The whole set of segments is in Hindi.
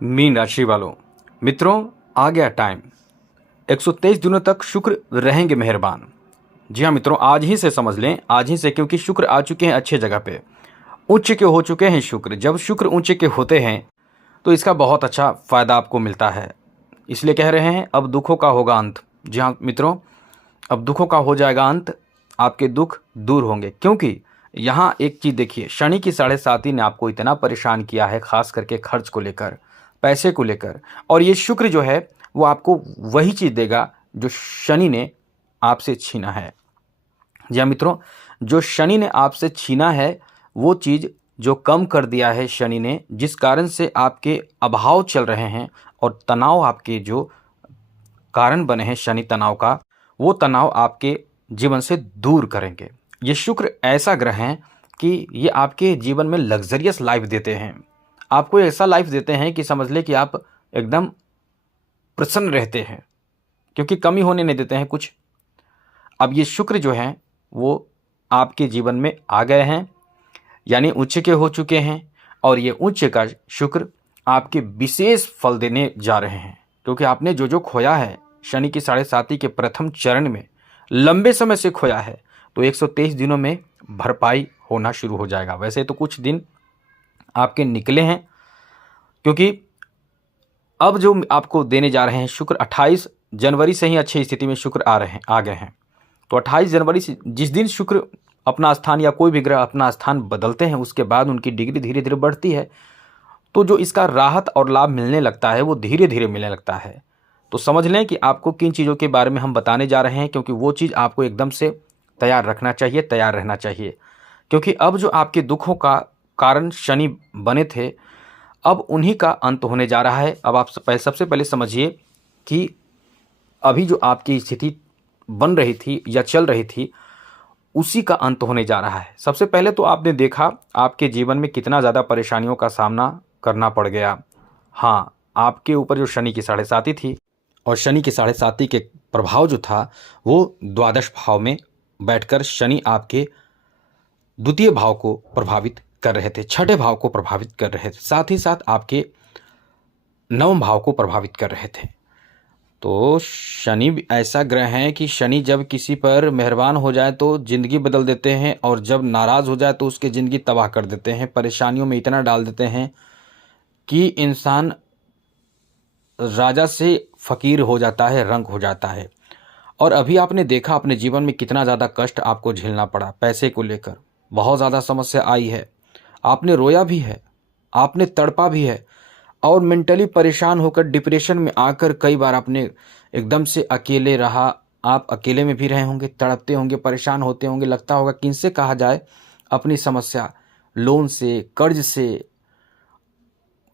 मीन राशि वालों, मित्रों, आ गया टाइम। 123 दिनों तक शुक्र रहेंगे मेहरबान। जी हाँ मित्रों, आज ही से समझ लें, आज ही से, क्योंकि शुक्र आ चुके हैं अच्छे जगह पे, उच्च के हो चुके हैं शुक्र। जब शुक्र ऊंचे के होते हैं तो इसका बहुत अच्छा फायदा आपको मिलता है। इसलिए कह रहे हैं अब दुखों का होगा अंत। जी हाँ मित्रों, अब दुखों का हो जाएगा अंत, आपके दुख दूर होंगे। क्योंकि यहाँ एक चीज़ देखिए, शनि की 7.5 ने आपको इतना परेशान किया है, खास करके खर्च को लेकर, पैसे को लेकर। और ये शुक्र जो है वो आपको वही चीज़ देगा जो शनि ने आपसे छीना है। जी हाँ मित्रों, जो शनि ने आपसे छीना है वो चीज़ जो कम कर दिया है शनि ने, जिस कारण से आपके अभाव चल रहे हैं और तनाव आपके जो कारण बने हैं शनि तनाव का, वो तनाव आपके जीवन से दूर करेंगे। ये शुक्र ऐसा ग्रह है कि ये आपके जीवन में लग्जरियस लाइफ देते हैं। आपको ऐसा लाइफ देते हैं कि समझ ले कि आप एकदम प्रसन्न रहते हैं, क्योंकि कमी होने नहीं देते हैं कुछ। अब ये शुक्र जो हैं वो आपके जीवन में आ गए हैं, यानी उच्च के हो चुके हैं। और ये उच्च का शुक्र आपके विशेष फल देने जा रहे हैं, क्योंकि आपने जो जो खोया है शनि की 7.5 के प्रथम चरण में, लंबे समय से खोया है, तो 123 दिनों में भरपाई होना शुरू हो जाएगा। वैसे तो कुछ दिन आपके निकले हैं, क्योंकि अब जो आपको देने जा रहे हैं शुक्र, 28 जनवरी से ही अच्छी स्थिति में शुक्र आ गए हैं। तो 28 जनवरी से जिस दिन शुक्र अपना स्थान या कोई भी ग्रह अपना स्थान बदलते हैं, उसके बाद उनकी डिग्री धीरे धीरे बढ़ती है। तो जो इसका राहत और लाभ मिलने लगता है वो धीरे धीरे मिलने लगता है। तो समझ लें कि आपको किन चीज़ों के बारे में हम बताने जा रहे हैं, क्योंकि वो चीज़ आपको एकदम से तैयार रखना चाहिए, तैयार रहना चाहिए। क्योंकि अब जो आपके दुखों का कारण शनि बने थे, अब उन्हीं का अंत होने जा रहा है। अब आप सबसे पहले समझिए कि अभी जो आपकी स्थिति बन रही थी या चल रही थी, उसी का अंत होने जा रहा है। सबसे पहले तो आपने देखा आपके जीवन में कितना ज़्यादा परेशानियों का सामना करना पड़ गया। हाँ, आपके ऊपर जो शनि की 7.5 थी, और शनि की 7.5 के प्रभाव जो था वो द्वादश भाव में बैठकर शनि आपके द्वितीय भाव को प्रभावित कर रहे थे, छठे भाव को प्रभावित कर रहे थे, साथ ही साथ आपके नवम भाव को प्रभावित कर रहे थे। तो शनि भी ऐसा ग्रह है कि शनि जब किसी पर मेहरबान हो जाए तो ज़िंदगी बदल देते हैं, और जब नाराज़ हो जाए तो उसकी ज़िंदगी तबाह कर देते हैं, परेशानियों में इतना डाल देते हैं कि इंसान राजा से फ़कीर हो जाता है, रंक हो जाता है। और अभी आपने देखा अपने जीवन में कितना ज़्यादा कष्ट आपको झेलना पड़ा, पैसे को लेकर बहुत ज़्यादा समस्या आई है। आपने रोया भी है, आपने तड़पा भी है, और मेंटली परेशान होकर डिप्रेशन में आकर कई बार आपने एकदम से अकेले रहा। आप अकेले में भी रहे होंगे, तड़पते होंगे, परेशान होते होंगे, लगता होगा किनसे कहा जाए अपनी समस्या। लोन से, कर्ज से,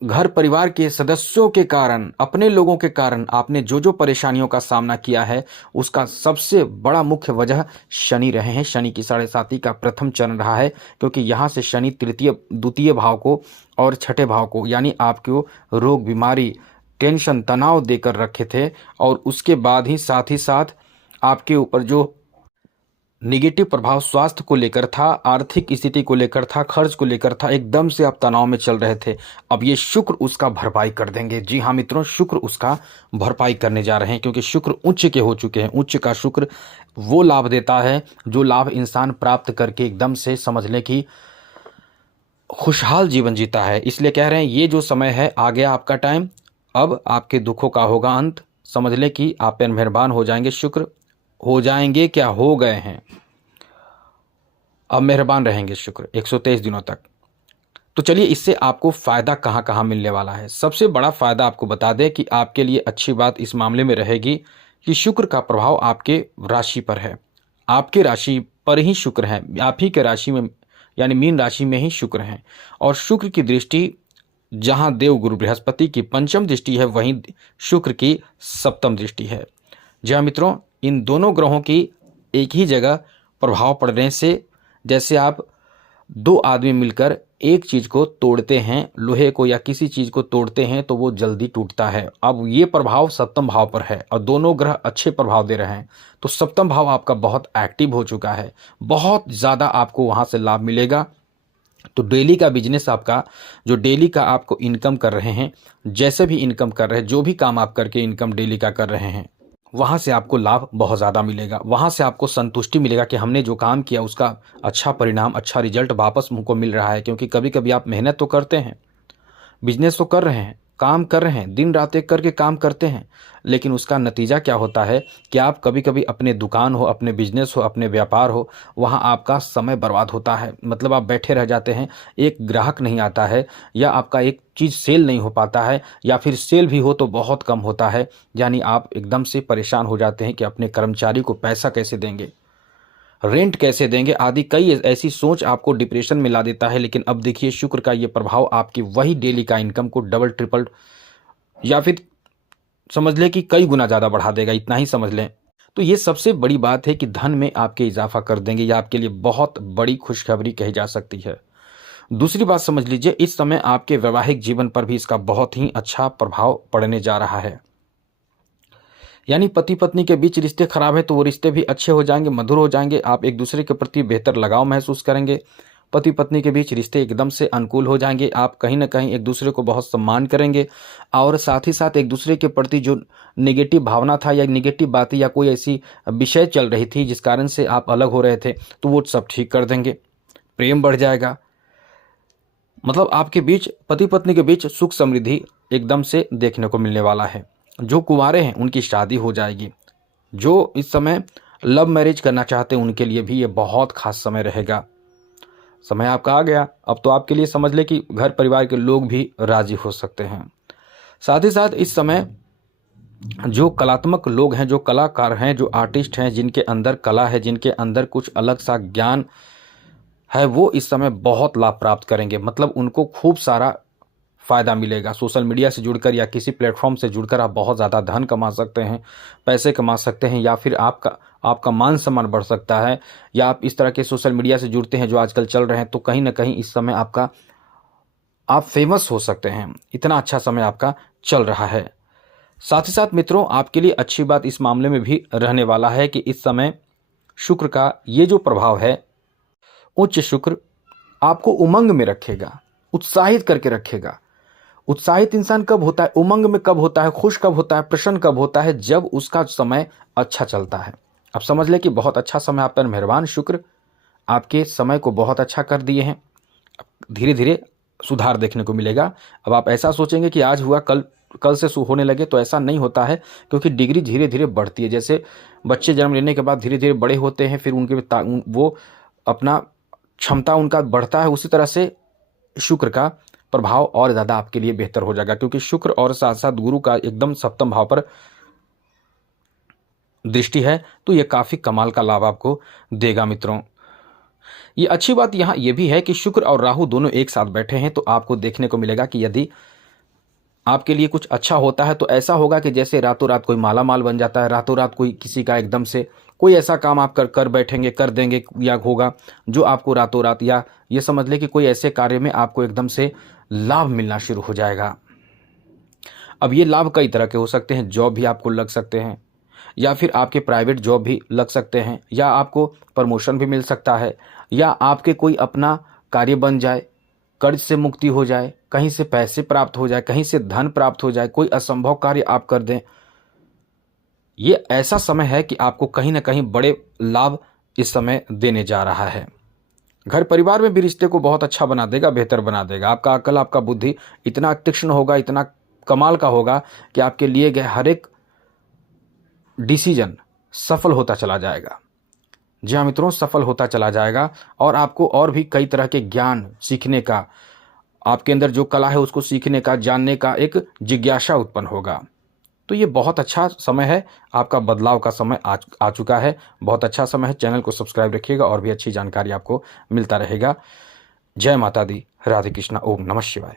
घर परिवार के सदस्यों के कारण, अपने लोगों के कारण आपने जो जो परेशानियों का सामना किया है, उसका सबसे बड़ा मुख्य वजह शनि रहे हैं। शनि की 7.5 का प्रथम चरण रहा है, क्योंकि यहाँ से शनि द्वितीय भाव को और छठे भाव को, यानी आपको रोग, बीमारी, टेंशन, तनाव देकर रखे थे। और उसके बाद ही साथ आपके ऊपर जो निगेटिव प्रभाव स्वास्थ्य को लेकर था, आर्थिक स्थिति को लेकर था, खर्च को लेकर था, एकदम से आप तनाव में चल रहे थे। अब ये शुक्र उसका भरपाई कर देंगे। जी हाँ मित्रों, शुक्र उसका भरपाई करने जा रहे हैं, क्योंकि शुक्र उच्च के हो चुके हैं। उच्च का शुक्र वो लाभ देता है जो लाभ इंसान प्राप्त करके एकदम से समझ लें कि खुशहाल जीवन जीता है। इसलिए कह रहे हैं ये जो समय है, आ गया आपका टाइम, अब आपके दुखों का होगा अंत। समझ लें कि आप पर मेहरबान हो जाएंगे शुक्र, हो जाएंगे क्या, हो गए हैं, अब मेहरबान रहेंगे शुक्र 123 दिनों तक। तो चलिए, इससे आपको फ़ायदा कहाँ कहाँ मिलने वाला है। सबसे बड़ा फ़ायदा आपको बता दें कि आपके लिए अच्छी बात इस मामले में रहेगी कि शुक्र का प्रभाव आपके राशि पर है। आपके राशि पर ही शुक्र है, आप ही के राशि में, यानी मीन राशि में ही शुक्र हैं। और शुक्र की दृष्टि जहाँ देवगुरु बृहस्पति की पंचम दृष्टि है, वहीं शुक्र की सप्तम दृष्टि है। जी हाँ मित्रों, इन दोनों ग्रहों की एक ही जगह प्रभाव पड़ने से, जैसे आप दो आदमी मिलकर एक चीज़ को तोड़ते हैं, लोहे को या किसी चीज़ को तोड़ते हैं, तो वो जल्दी टूटता है। अब ये प्रभाव सप्तम भाव पर है और दोनों ग्रह अच्छे प्रभाव दे रहे हैं, तो सप्तम भाव आपका बहुत एक्टिव हो चुका है, बहुत ज़्यादा आपको वहाँ से लाभ मिलेगा। तो डेली का बिजनेस आपका, जो डेली का आपको इनकम कर रहे हैं, जैसे भी इनकम कर रहे हैं, जो भी काम आप करके इनकम डेली का कर रहे हैं, वहाँ से आपको लाभ बहुत ज़्यादा मिलेगा। वहाँ से आपको संतुष्टि मिलेगा कि हमने जो काम किया उसका अच्छा परिणाम, अच्छा रिजल्ट वापस हमको मिल रहा है। क्योंकि कभी कभी आप मेहनत तो करते हैं, बिजनेस तो कर रहे हैं, काम कर रहे हैं, दिन रात एक करके काम करते हैं, लेकिन उसका नतीजा क्या होता है कि आप कभी कभी अपने दुकान हो, अपने बिजनेस हो, अपने व्यापार हो, वहाँ आपका समय बर्बाद होता है। मतलब आप बैठे रह जाते हैं, एक ग्राहक नहीं आता है, या आपका एक चीज़ सेल नहीं हो पाता है, या फिर सेल भी हो तो बहुत कम होता है। यानी आप एकदम से परेशान हो जाते हैं कि अपने कर्मचारी को पैसा कैसे देंगे, रेंट कैसे देंगे, आदि कई ऐसी सोच आपको डिप्रेशन में ला देता है। लेकिन अब देखिए, शुक्र का ये प्रभाव आपकी वही डेली का इनकम को डबल ट्रिपल, या फिर समझ लें कि कई गुना ज़्यादा बढ़ा देगा, इतना ही समझ लें। तो ये सबसे बड़ी बात है कि धन में आपके इजाफा कर देंगे। यह आपके लिए बहुत बड़ी खुशखबरी कही जा सकती है। दूसरी बात समझ लीजिए, इस समय आपके वैवाहिक जीवन पर भी इसका बहुत ही अच्छा प्रभाव पड़ने जा रहा है। यानी पति पत्नी के बीच रिश्ते खराब है तो वो रिश्ते भी अच्छे हो जाएंगे, मधुर हो जाएंगे। आप एक दूसरे के प्रति बेहतर लगाव महसूस करेंगे। पति पत्नी के बीच रिश्ते एकदम से अनुकूल हो जाएंगे। आप कहीं ना कहीं एक दूसरे को बहुत सम्मान करेंगे, और साथ ही साथ एक दूसरे के प्रति जो निगेटिव भावना था, या निगेटिव बातें, या कोई ऐसी विषय चल रही थी जिस कारण से आप अलग हो रहे थे, तो वो सब ठीक कर देंगे। प्रेम बढ़ जाएगा। मतलब आपके बीच, पति पत्नी के बीच सुख समृद्धि एकदम से देखने को मिलने वाला है। जो कुंवारे हैं उनकी शादी हो जाएगी। जो इस समय लव मैरिज करना चाहते हैं उनके लिए भी ये बहुत खास समय रहेगा। समय आपका आ गया। अब तो आपके लिए समझ ले कि घर परिवार के लोग भी राजी हो सकते हैं। साथ ही साथ इस समय जो कलात्मक लोग हैं, जो कलाकार हैं, जो आर्टिस्ट हैं, जिनके अंदर कला है, जिनके अंदर कुछ अलग सा ज्ञान है, वो इस समय बहुत लाभ प्राप्त करेंगे। मतलब उनको खूब सारा फ़ायदा मिलेगा। सोशल मीडिया से जुड़कर या किसी प्लेटफॉर्म से जुड़कर आप बहुत ज़्यादा धन कमा सकते हैं, पैसे कमा सकते हैं, या फिर आपका मान सम्मान बढ़ सकता है। या आप इस तरह के सोशल मीडिया से जुड़ते हैं जो आजकल चल रहे हैं, तो कहीं ना कहीं इस समय आप फेमस हो सकते हैं। इतना अच्छा समय आपका चल रहा है। साथ ही साथ मित्रों, आपके लिए अच्छी बात इस मामले में भी रहने वाला है कि इस समय शुक्र का ये जो प्रभाव है, उच्च शुक्र आपको उमंग में रखेगा, उत्साहित करके रखेगा। उत्साहित इंसान कब होता है, उमंग में कब होता है, खुश कब होता है, प्रसन्न कब होता है, जब उसका समय अच्छा चलता है। अब समझ लें कि बहुत अच्छा समय आप पर मेहरबान शुक्र आपके समय को बहुत अच्छा कर दिए हैं। धीरे धीरे सुधार देखने को मिलेगा। अब आप ऐसा सोचेंगे कि आज हुआ कल से होने लगे, तो ऐसा नहीं होता है। क्योंकि डिग्री धीरे धीरे बढ़ती है। जैसे बच्चे जन्म लेने के बाद धीरे धीरे बड़े होते हैं, फिर वो अपना क्षमता उनका बढ़ता है, उसी तरह से शुक्र का प्रभाव और ज़्यादा आपके लिए बेहतर हो जाएगा। क्योंकि शुक्र और साथ साथ गुरु का एकदम सप्तम भाव पर दृष्टि है, तो ये काफ़ी कमाल का लाभ आपको देगा मित्रों। ये अच्छी बात यहाँ ये भी है कि शुक्र और राहु दोनों एक साथ बैठे हैं, तो आपको देखने को मिलेगा कि यदि आपके लिए कुछ अच्छा होता है तो ऐसा होगा कि जैसे रातों रात कोई माला माल बन जाता है, रातों रात कोई किसी का एकदम से कोई ऐसा काम आप कर बैठेंगे, कर देंगे, या होगा जो आपको रातों रात, या ये समझ ले कि कोई ऐसे कार्य में आपको एकदम से लाभ मिलना शुरू हो जाएगा। अब ये लाभ कई तरह के हो सकते हैं। जॉब भी आपको लग सकते हैं, या फिर आपके प्राइवेट जॉब भी लग सकते हैं, या आपको प्रमोशन भी मिल सकता है, या आपके कोई अपना कार्य बन जाए, कर्ज से मुक्ति हो जाए, कहीं से पैसे प्राप्त हो जाए, कहीं से धन प्राप्त हो जाए, कोई असंभव कार्य आप कर दें। ये ऐसा समय है कि आपको कहीं ना कहीं बड़े लाभ इस समय देने जा रहा है। घर परिवार में भी रिश्ते को बहुत अच्छा बना देगा, बेहतर बना देगा। आपका अकल, आपका बुद्धि इतना तीक्ष्ण होगा, इतना कमाल का होगा कि आपके लिए गए हर एक डिसीजन सफल होता चला जाएगा। जी हाँ मित्रों, सफल होता चला जाएगा। और आपको और भी कई तरह के ज्ञान सीखने का, आपके अंदर जो कला है उसको सीखने का, जानने का एक जिज्ञासा उत्पन्न होगा। तो ये बहुत अच्छा समय है, आपका बदलाव का समय आ चुका है। बहुत अच्छा समय है। चैनल को सब्सक्राइब रखिएगा और भी अच्छी जानकारी आपको मिलता रहेगा। जय माता दी, राधे कृष्णा, ओम नमः शिवाय।